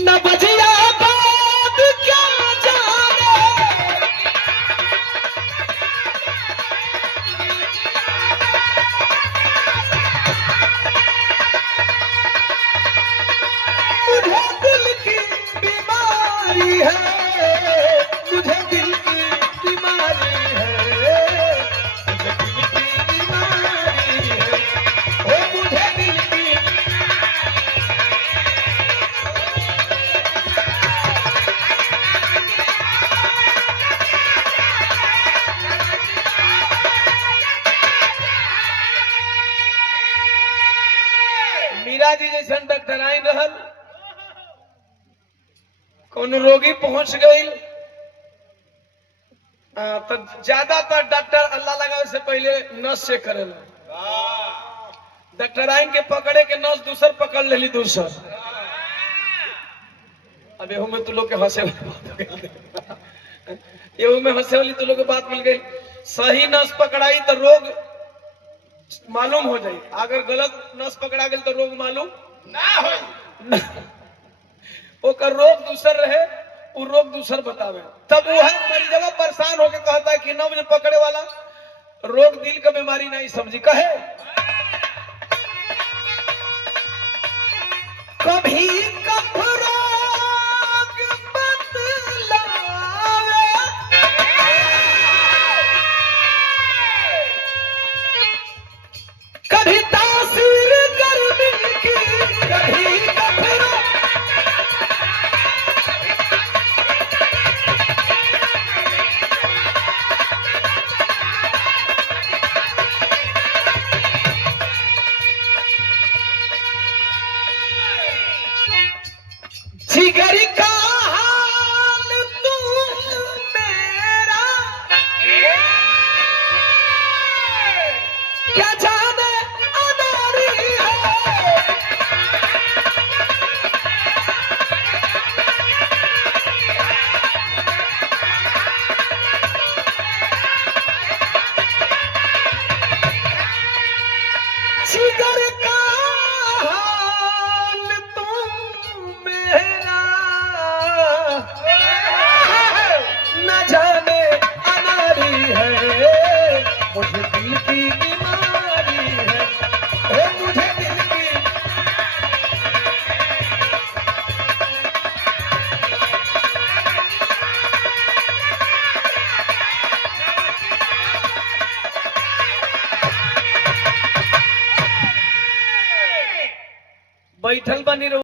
न बजिया बात क्या जाने, मुझे दिल की बीमारी है, मुझे दिल की बीमारी है, मुझे दिल की बीमारी है, ओ मुझे दिल की। मीरा जी जैसन डॉक्टर आई रहल, कौन रोगी पहुंच गई तो ज्यादातर डॉक्टर अल्लाह लगावे से पहले नस से करेला। डॉक्टर आइन के पकड़े के नस दूसर पकड़ लेली दूसर। अब एहू में तू लोग के हंसे एहू में हंसे वाली तू लोग के बात मिल गई। सही नस पकड़ाई तो रोग मालूम हो जाए, अगर गलत नस पकड़ा गई तो रोग मालूम ना हो। ओकर रोग दूसर रहे, वो रोग दूसर बतावे, तब वो है मरीजवा परेशान होके कहता है कि 9 बजे पकड़े वाला रोग दिल का बीमारी नहीं समझी। कहे कभी कफरोग बतलावे, कभी तासीर गर्मी की, कभी कफरोग। जिगर का हाल तू मेरा क्या जाने अनारी है, जिगर का हाल तू मेरा न जाने अनारी है, मुझे दिल की बीमारी है, ओ मुझे दिल की। बैठल बनी रहो।